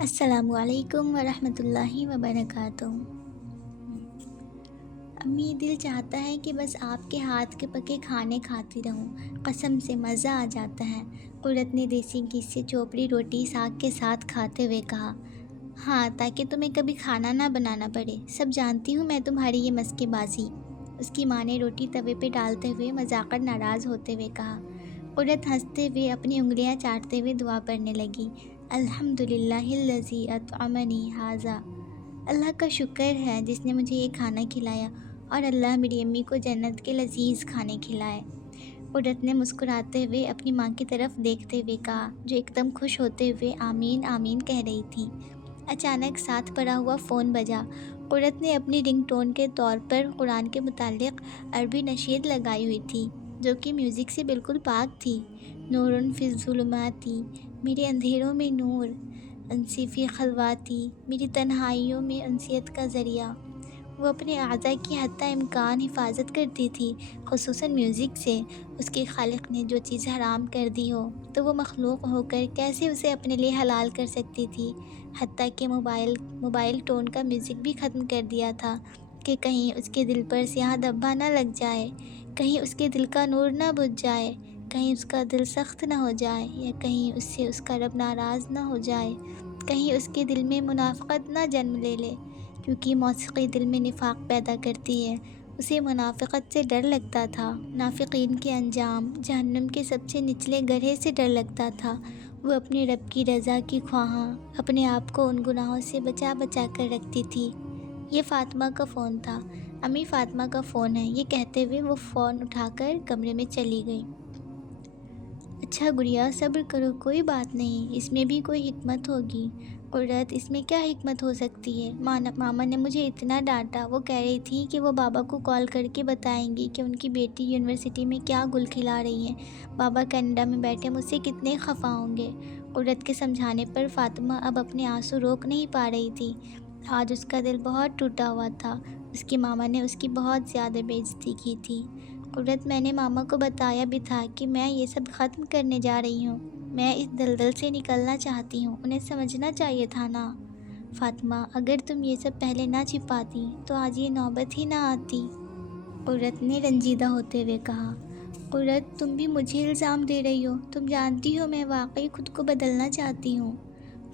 السلام علیکم ورحمۃ اللہ وبرکاتہ۔ امی، دل چاہتا ہے کہ بس آپ کے ہاتھ کے پکے کھانے کھاتی رہوں، قسم سے مزہ آ جاتا ہے، قرت نے دیسی گھی سے چوپڑی روٹی ساگ کے ساتھ کھاتے ہوئے کہا۔ ہاں، تاکہ تمہیں کبھی کھانا نہ بنانا پڑے، سب جانتی ہوں میں تمہاری یہ مسکے بازی، اس کی ماں نے روٹی توے پہ ڈالتے ہوئے مذاقن ناراض ہوتے ہوئے کہا۔ قرت ہنستے ہوئے اپنی انگلیاں چاٹتے ہوئے دعا پڑھنے لگی۔ الحمدللہ الذی اطعمنی ھذا، اللہ کا شکر ہے جس نے مجھے یہ کھانا کھلایا، اور اللہ میری امی کو جنت کے لذیذ کھانے کھلائے۔ قرت نے مسکراتے ہوئے اپنی ماں کی طرف دیکھتے ہوئے کہا، جو ایک دم خوش ہوتے ہوئے آمین آمین کہہ رہی تھی۔ اچانک ساتھ پڑا ہوا فون بجا۔ قرت نے اپنی رنگ ٹون کے طور پر قرآن کے متعلق عربی نشید لگائی ہوئی تھی، جو کہ میوزک سے بالکل پاک تھی۔ نور فی الظلمات، میرے اندھیروں میں نور، انسی فی خلواتی، میری تنہائیوں میں انسیت کا ذریعہ۔ وہ اپنے اعضاء کی حتی امکان حفاظت کرتی تھی، خصوصاً میوزک سے۔ اس کے خالق نے جو چیز حرام کر دی ہو تو وہ مخلوق ہو کر کیسے اسے اپنے لیے حلال کر سکتی تھی؟ حتیٰ کہ موبائل ٹون کا میوزک بھی ختم کر دیا تھا کہ کہیں اس کے دل پر سیاہ دھبا نہ لگ جائے، کہیں اس کے دل کا نور نہ بجھ جائے، کہیں اس کا دل سخت نہ ہو جائے، یا کہیں اس سے اس کا رب ناراض نہ ہو جائے، کہیں اس کے دل میں منافقت نہ جنم لے لے، کیونکہ موسیقی دل میں نفاق پیدا کرتی ہے۔ اسے منافقت سے ڈر لگتا تھا، منافقین کے انجام، جہنم کے سب سے نچلے گڑھے سے ڈر لگتا تھا۔ وہ اپنے رب کی رضا کی خواہاں، اپنے آپ کو ان گناہوں سے بچا بچا کر رکھتی تھی۔ یہ فاطمہ کا فون تھا۔ امی، فاطمہ کا فون ہے، یہ کہتے ہوئے وہ فون اٹھا کر کمرے میں چلی گئی۔ اچھا گڑیا، صبر کرو، کوئی بات نہیں، اس میں بھی کوئی حکمت ہوگی۔ قرت، اس میں کیا حکمت ہو سکتی ہے؟ ماما نے مجھے اتنا ڈانٹا، وہ کہہ رہی تھی کہ وہ بابا کو کال کر کے بتائیں گی کہ ان کی بیٹی یونیورسٹی میں کیا گل کھلا رہی ہیں، بابا کینیڈا میں بیٹھے مجھ سے کتنے خفا ہوں گے۔ قرت کے سمجھانے پر فاطمہ اب اپنے آنسو روک نہیں پا رہی تھی۔ آج اس کا دل بہت ٹوٹا ہوا تھا، اس کی ماما نے اس کی بہت زیادہ بے عزتی کی تھی۔ قرت، میں نے ماما کو بتایا بھی تھا کہ میں یہ سب ختم کرنے جا رہی ہوں، میں اس دلدل سے نکلنا چاہتی ہوں، انہیں سمجھنا چاہیے تھا نا۔ فاطمہ، اگر تم یہ سب پہلے نہ چھپاتی تو آج یہ نوبت ہی نہ آتی، قرت نے رنجیدہ ہوتے ہوئے کہا۔ قرت، تم بھی مجھے الزام دے رہی ہو، تم جانتی ہو میں واقعی خود کو بدلنا چاہتی ہوں۔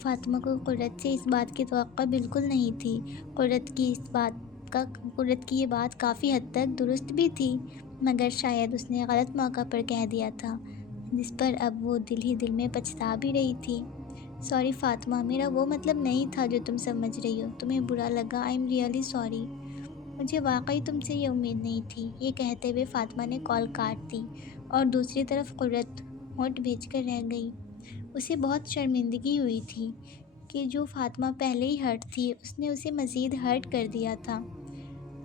فاطمہ کو قرت سے اس بات کی توقع بالکل نہیں تھی۔ قرت کی یہ بات کافی حد تک درست بھی تھی، مگر شاید اس نے غلط موقع پر کہہ دیا تھا، جس پر اب وہ دل ہی دل میں پچھتا بھی رہی تھی۔ سوری فاطمہ، میرا وہ مطلب نہیں تھا جو تم سمجھ رہی ہو، تمہیں برا لگا، آئی ایم ریئلی سوری، مجھے واقعی تم سے یہ امید نہیں تھی۔ یہ کہتے ہوئے فاطمہ نے کال کاٹ دی اور دوسری طرف قرت ہونٹ بھیج کر رہ گئی۔ اسے بہت شرمندگی ہوئی تھی کہ جو فاطمہ پہلے ہی ہرٹ تھی، اس نے اسے مزید ہرٹ کر دیا تھا۔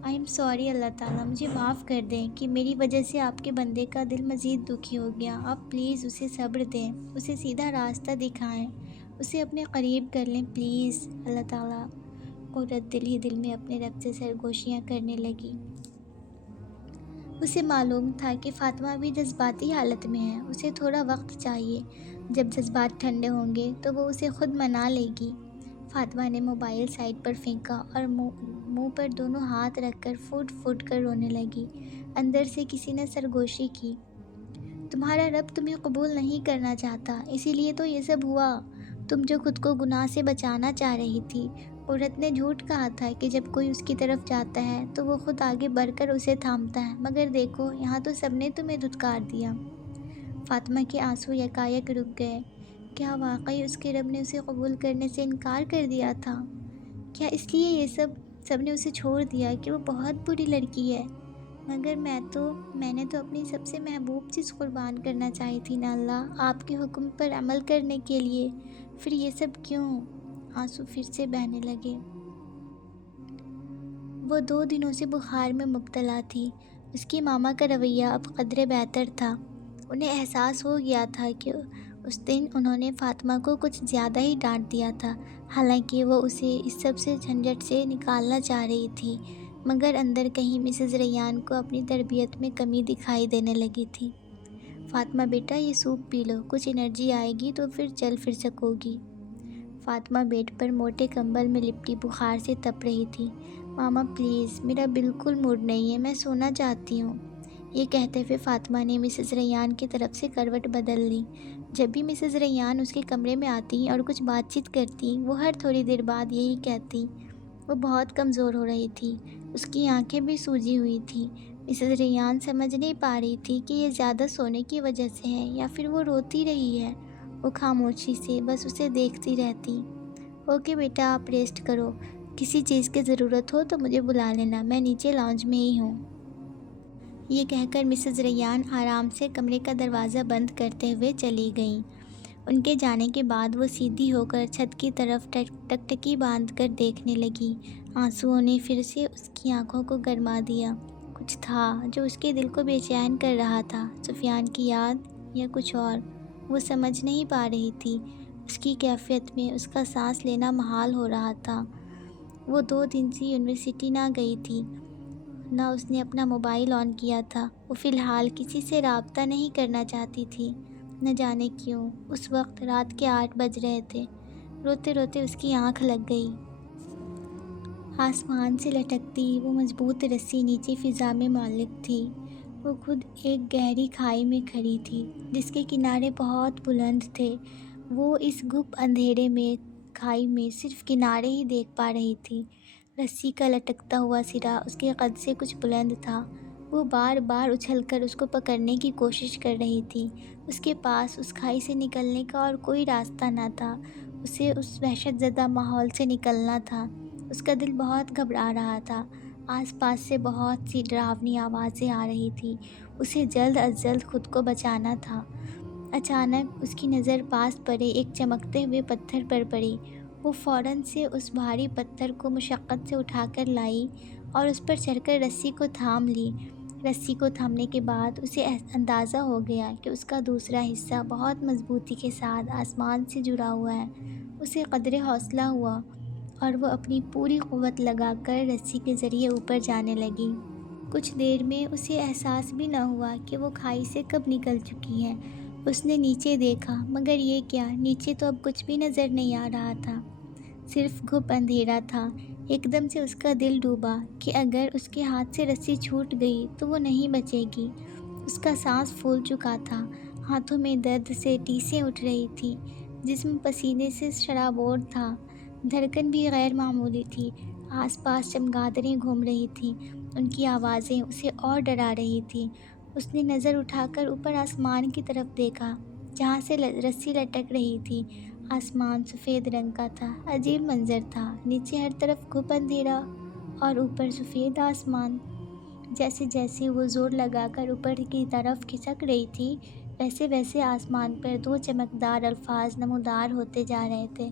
آئی ایم سوری، اللہ تعالیٰ مجھے معاف کر دیں کہ میری وجہ سے آپ کے بندے کا دل مزید دکھی ہو گیا۔ آپ پلیز اسے صبر دیں، اسے سیدھا راستہ دکھائیں، اسے اپنے قریب کر لیں پلیز، اللہ تعالیٰ۔ قرت دل ہی دل میں اپنے رب سے سرگوشیاں کرنے لگی۔ اسے معلوم تھا کہ فاطمہ بھی جذباتی حالت میں ہے، اسے تھوڑا وقت چاہیے، جب جذبات ٹھنڈے ہوں گے تو وہ اسے خود منا لے گی۔ فاطمہ نے موبائل سائڈ پر پھینکا اور منہ پر دونوں ہاتھ رکھ کر پھوٹ پھوٹ کر رونے لگی۔ اندر سے کسی نے سرگوشی کی، تمہارا رب تمہیں قبول نہیں کرنا چاہتا، اسی لیے تو یہ سب ہوا، تم جو خود کو گناہ سے بچانا چاہ رہی تھی۔ قرت نے جھوٹ کہا تھا کہ جب کوئی اس کی طرف جاتا ہے تو وہ خود آگے بڑھ کر اسے تھامتا ہے، مگر دیکھو یہاں تو سب نے تمہیں دھتکار دیا۔ فاطمہ کے آنسو یکایک رک گئے۔ کیا واقعی اس کے رب نے اسے قبول کرنے سے انکار کر دیا تھا؟ کیا اس لیے یہ سب نے اسے چھوڑ دیا کہ وہ بہت بری لڑکی ہے؟ مگر میں نے تو اپنی سب سے محبوب چیز قربان کرنا چاہی تھی نا اللہ، آپ کے حکم پر عمل کرنے کے لیے، پھر یہ سب کیوں؟ آنسو پھر سے بہنے لگے۔ وہ 2 دنوں سے بخار میں مبتلا تھی۔ اس کی ماما کا رویہ اب قدرے بہتر تھا۔ انہیں احساس ہو گیا تھا کہ اس دن انہوں نے فاطمہ کو کچھ زیادہ ہی ڈانٹ دیا تھا، حالانکہ وہ اسے اس سب سے جھنجھٹ سے نکالنا چاہ رہی تھی، مگر اندر کہیں مسز ریان کو اپنی تربیت میں کمی دکھائی دینے لگی تھی۔ فاطمہ بیٹا، یہ سوپ پی لو، کچھ انرجی آئے گی تو پھر چل پھر سکو گی۔ فاطمہ بیڈ پر موٹے کمبل میں لپٹی بخار سے تپ رہی تھی۔ ماما پلیز، میرا بالکل موڈ نہیں ہے، میں سونا چاہتی ہوں۔ یہ کہتے ہوئے فاطمہ نے مسز ریان کی طرف سے کروٹ بدل لی۔ جب بھی مسز ریان اس کے کمرے میں آتی اور کچھ بات چیت کرتی، وہ ہر تھوڑی دیر بعد یہی کہتی۔ وہ بہت کمزور ہو رہی تھی، اس کی آنکھیں بھی سوجی ہوئی تھیں۔ مسز ریان سمجھ نہیں پا رہی تھی کہ یہ زیادہ سونے کی وجہ سے ہے یا پھر وہ روتی رہی ہے۔ وہ خاموشی سے بس اسے دیکھتی رہتی۔ اوکے بیٹا، آپ ریسٹ کرو، کسی چیز کی ضرورت ہو تو مجھے بلا لینا، میں نیچے لاؤنج میں ہی ہوں۔ یہ کہہ کر مسز ریان آرام سے کمرے کا دروازہ بند کرتے ہوئے چلی گئیں۔ ان کے جانے کے بعد وہ سیدھی ہو کر چھت کی طرف ٹکٹکی باندھ کر دیکھنے لگی۔ آنسوؤں نے پھر سے اس کی آنکھوں کو گرما دیا۔ کچھ تھا جو اس کے دل کو بے چین کر رہا تھا، سفیان کی یاد یا کچھ اور، وہ سمجھ نہیں پا رہی تھی۔ اس کی کیفیت میں اس کا سانس لینا محال ہو رہا تھا۔ وہ 2 دن سے یونیورسٹی نہ گئی تھی، نہ اس نے اپنا موبائل آن کیا تھا۔ وہ فی الحال کسی سے رابطہ نہیں کرنا چاہتی تھی، نہ جانے کیوں۔ اس وقت رات کے 8 بج رہے تھے۔ روتے روتے اس کی آنکھ لگ گئی۔ آسمان سے لٹکتی وہ مضبوط رسی نیچے فضا میں معلق تھی۔ وہ خود ایک گہری کھائی میں کھڑی تھی جس کے کنارے بہت بلند تھے۔ وہ اس گپ اندھیرے میں کھائی میں صرف کنارے ہی دیکھ پا رہی تھی۔ رسی کا لٹکتا ہوا سرا اس کے قد سے کچھ بلند تھا۔ وہ بار بار اچھل کر اس کو پکڑنے کی کوشش کر رہی تھی۔ اس کے پاس اس کھائی سے نکلنے کا اور کوئی راستہ نہ تھا۔ اسے اس وحشت زدہ ماحول سے نکلنا تھا۔ اس کا دل بہت گھبرا رہا تھا۔ آس پاس سے بہت سی ڈراؤنی آوازیں آ رہی تھیں۔ اسے جلد از جلد خود کو بچانا تھا۔ اچانک اس کی نظر پاس پڑے ایک چمکتے ہوئے پتھر پر پڑی۔ وہ فوراً سے اس بھاری پتھر کو مشقت سے اٹھا کر لائی اور اس پر چڑھ کر رسی کو تھام لی۔ رسی کو تھامنے کے بعد اسے اندازہ ہو گیا کہ اس کا دوسرا حصہ بہت مضبوطی کے ساتھ آسمان سے جڑا ہوا ہے۔ اسے قدرے حوصلہ ہوا اور وہ اپنی پوری قوت لگا کر رسی کے ذریعے اوپر جانے لگی۔ کچھ دیر میں اسے احساس بھی نہ ہوا کہ وہ کھائی سے کب نکل چکی ہے۔ اس نے نیچے دیکھا، مگر یہ کیا، نیچے تو اب کچھ بھی نظر نہیں آ رہا تھا، صرف گھپ اندھیرا تھا۔ ایک دم سے اس کا دل ڈوبا کہ اگر اس کے ہاتھ سے رسی چھوٹ گئی تو وہ نہیں بچے گی۔ اس کا سانس پھول چکا تھا، ہاتھوں میں درد سے ٹیسیں اٹھ رہی تھی، جسم پسینے سے شرابور تھا، دھڑکن بھی غیر معمولی تھی۔ آس پاس چمگادڑیں گھوم رہی تھیں، ان کی آوازیں اسے اور ڈرا رہی تھیں۔ اس نے نظر اٹھا کر اوپر آسمان کی طرف دیکھا جہاں سے رسی لٹک رہی تھی۔ آسمان سفید رنگ کا تھا، عجیب منظر تھا، نیچے ہر طرف گھپ اندھیرا اور اوپر سفید آسمان۔ جیسے جیسے وہ زور لگا کر اوپر کی طرف کھسک رہی تھی، ویسے ویسے آسمان پر 2 چمکدار الفاظ نمودار ہوتے جا رہے تھے۔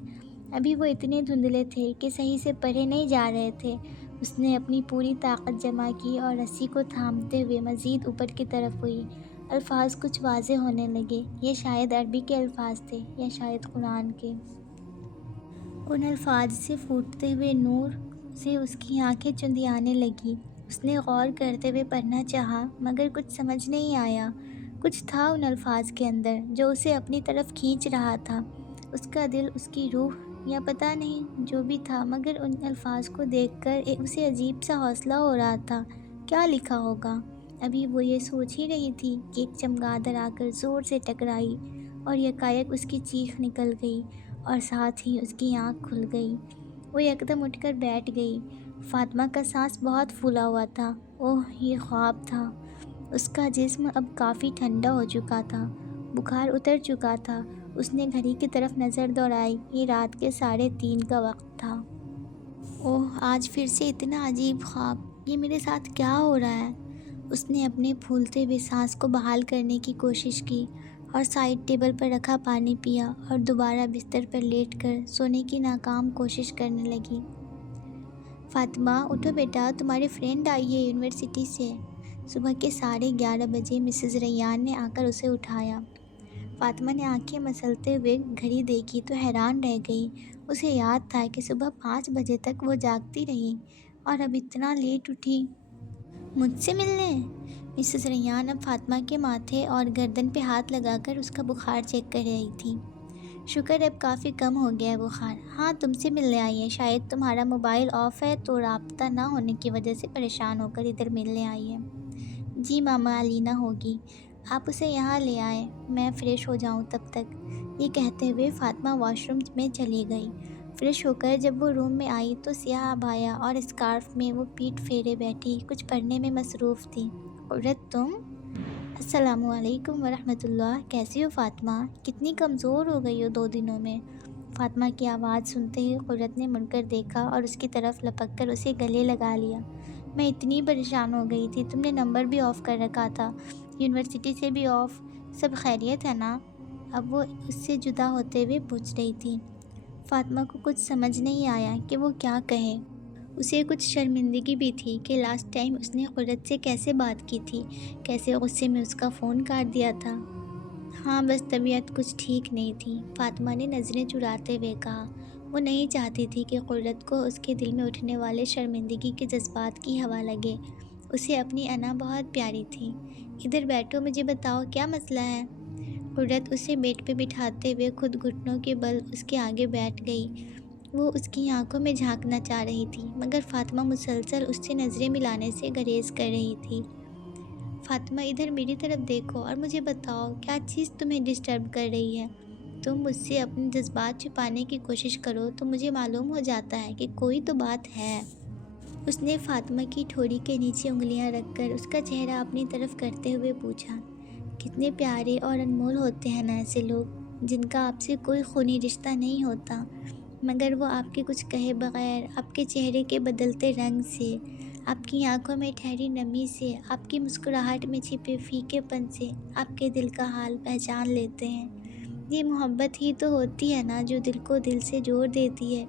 ابھی وہ اتنے دھندلے تھے کہ صحیح سے پڑھے نہیں جا رہے تھے۔ اس نے اپنی پوری طاقت جمع کی اور رسی کو تھامتے ہوئے مزید اوپر کی طرف ہوئی۔ الفاظ کچھ واضح ہونے لگے، یہ شاید عربی کے الفاظ تھے یا شاید قرآن کے۔ ان الفاظ سے پھوٹتے ہوئے نور سے اس کی آنکھیں چندیانے لگیں۔ اس نے غور کرتے ہوئے پڑھنا چاہا، مگر کچھ سمجھ نہیں آیا۔ کچھ تھا ان الفاظ کے اندر جو اسے اپنی طرف کھینچ رہا تھا، اس کا دل، اس کی روح، یا پتہ نہیں جو بھی تھا، مگر ان الفاظ کو دیکھ کر اسے عجیب سا حوصلہ ہو رہا تھا۔ کیا لکھا ہوگا؟ ابھی وہ یہ سوچ ہی رہی تھی کہ ایک چمگادڑ آ کر زور سے ٹکرائی اور یکایک اس کی چیخ نکل گئی اور ساتھ ہی اس کی آنکھ کھل گئی۔ وہ یکدم اٹھ کر بیٹھ گئی۔ فاطمہ کا سانس بہت پھولا ہوا تھا۔ اوہ، یہ خواب تھا۔ اس کا جسم اب کافی ٹھنڈا ہو چکا تھا، بخار اتر چکا تھا۔ اس نے گھڑی کی طرف نظر دوڑائی، یہ رات کے 3:30 کا وقت تھا۔ اوہ، آج پھر سے اتنا عجیب خواب، یہ میرے ساتھ کیا ہو رہا ہے؟ اس نے اپنے پھولتے ہوئے سانس کو بحال کرنے کی کوشش کی اور سائڈ ٹیبل پر رکھا پانی پیا اور دوبارہ بستر پر لیٹ کر سونے کی ناکام کوشش کرنے لگی۔ فاطمہ، اٹھو بیٹا، تمہاری فرینڈ آئی ہے یونیورسٹی سے۔ صبح کے 11:30 بجے مسز ریان نے آ کر اسے اٹھایا۔ فاطمہ نے آنکھیں مسلتے ہوئے گھڑی دیکھی تو حیران رہ گئی۔ اسے یاد تھا کہ صبح 5 بجے تک وہ جاگتی رہی اور اب اتنا لیٹ اٹھی۔ مجھ سے ملنے؟ مسز ریان اب فاطمہ کے ماتھے اور گردن پہ ہاتھ لگا کر اس کا بخار چیک کر رہی تھی۔ شکر اب کافی کم ہو گیا ہے بخار۔ ہاں تم سے ملنے آئی ہیں، شاید تمہارا موبائل آف ہے تو رابطہ نہ ہونے کی وجہ سے پریشان ہو کر ادھر ملنے آئی ہے۔ جی ماما علینا ہوگی، آپ اسے یہاں لے آئیں، میں فریش ہو جاؤں تب تک۔ یہ کہتے ہوئے فاطمہ واش روم میں چلی گئی۔ فریش ہو کر جب وہ روم میں آئی تو سیاہ عبایا اور اسکارف میں وہ پیٹھ پھیرے بیٹھی کچھ پڑھنے میں مصروف تھی۔ قرت تم؟ السلام علیکم ورحمۃ اللہ، کیسی ہو فاطمہ؟ کتنی کمزور ہو گئی ہو 2 دنوں میں۔ فاطمہ کی آواز سنتے ہی قرت نے مڑ کر دیکھا اور اس کی طرف لپک کر اسے گلے لگا لیا۔ میں اتنی پریشان ہو گئی تھی، تم نے نمبر بھی آف کر رکھا تھا، یونیورسٹی سے بھی آف، سب خیریت ہے نا؟ اب وہ اس سے جدا ہوتے ہوئے پوچھ رہی تھی۔ فاطمہ کو کچھ سمجھ نہیں آیا کہ وہ کیا کہے۔ اسے کچھ شرمندگی بھی تھی کہ لاسٹ ٹائم اس نے قرت سے کیسے بات کی تھی، کیسے غصے میں اس کا فون کاٹ دیا تھا۔ ہاں بس طبیعت کچھ ٹھیک نہیں تھی، فاطمہ نے نظریں چراتے ہوئے کہا۔ وہ نہیں چاہتی تھی کہ قرت کو اس کے دل میں اٹھنے والے شرمندگی کے جذبات کی ہوا لگے۔ اسے اپنی انا بہت پیاری تھی۔ ادھر بیٹھو، مجھے بتاؤ کیا مسئلہ ہے؟ قرت اسے بیڈ پہ بٹھاتے ہوئے خود گھٹنوں کے بل اس کے آگے بیٹھ گئی۔ وہ اس کی آنکھوں میں جھانکنا چاہ رہی تھی مگر فاطمہ مسلسل اس سے نظریں ملانے سے گریز کر رہی تھی۔ فاطمہ ادھر میری طرف دیکھو اور مجھے بتاؤ کیا چیز تمہیں ڈسٹرب کر رہی ہے؟ تم مجھ سے اپنے جذبات چھپانے کی کوشش کرو تو مجھے معلوم ہو جاتا ہے کہ کوئی تو بات ہے۔ اس نے فاطمہ کی ٹھوڑی کے نیچے انگلیاں رکھ کر اس کا چہرہ اپنی طرف کرتے ہوئے پوچھا۔ کتنے پیارے اور انمول ہوتے ہیں نا ایسے لوگ جن کا آپ سے کوئی خونی رشتہ نہیں ہوتا، مگر وہ آپ کے کچھ کہے بغیر، آپ کے چہرے کے بدلتے رنگ سے، آپ کی آنکھوں میں ٹھہری نمی سے، آپ کی مسکراہٹ میں چھپے پھیکے پن سے آپ کے دل کا حال پہچان لیتے ہیں۔ یہ محبت ہی تو ہوتی ہے نا جو دل کو دل سے جوڑ دیتی ہے،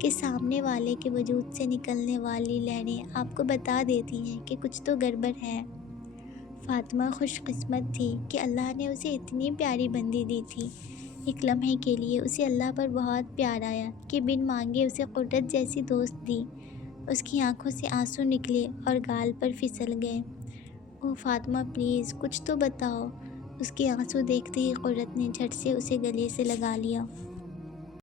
کہ سامنے والے کے وجود سے نکلنے والی لہریں آپ کو بتا دیتی ہیں کہ کچھ تو گڑبڑ ہے۔ فاطمہ خوش قسمت تھی کہ اللہ نے اسے اتنی پیاری بندی دی تھی۔ ایک لمحے کے لیے اسے اللہ پر بہت پیار آیا کہ بن مانگے اسے قرت جیسی دوست دی۔ اس کی آنکھوں سے آنسو نکلے اور گال پر پھسل گئے۔ اوہ فاطمہ پلیز کچھ تو بتاؤ۔ اس کے آنسو دیکھتے ہی قرت نے جھٹ سے اسے گلے سے لگا لیا۔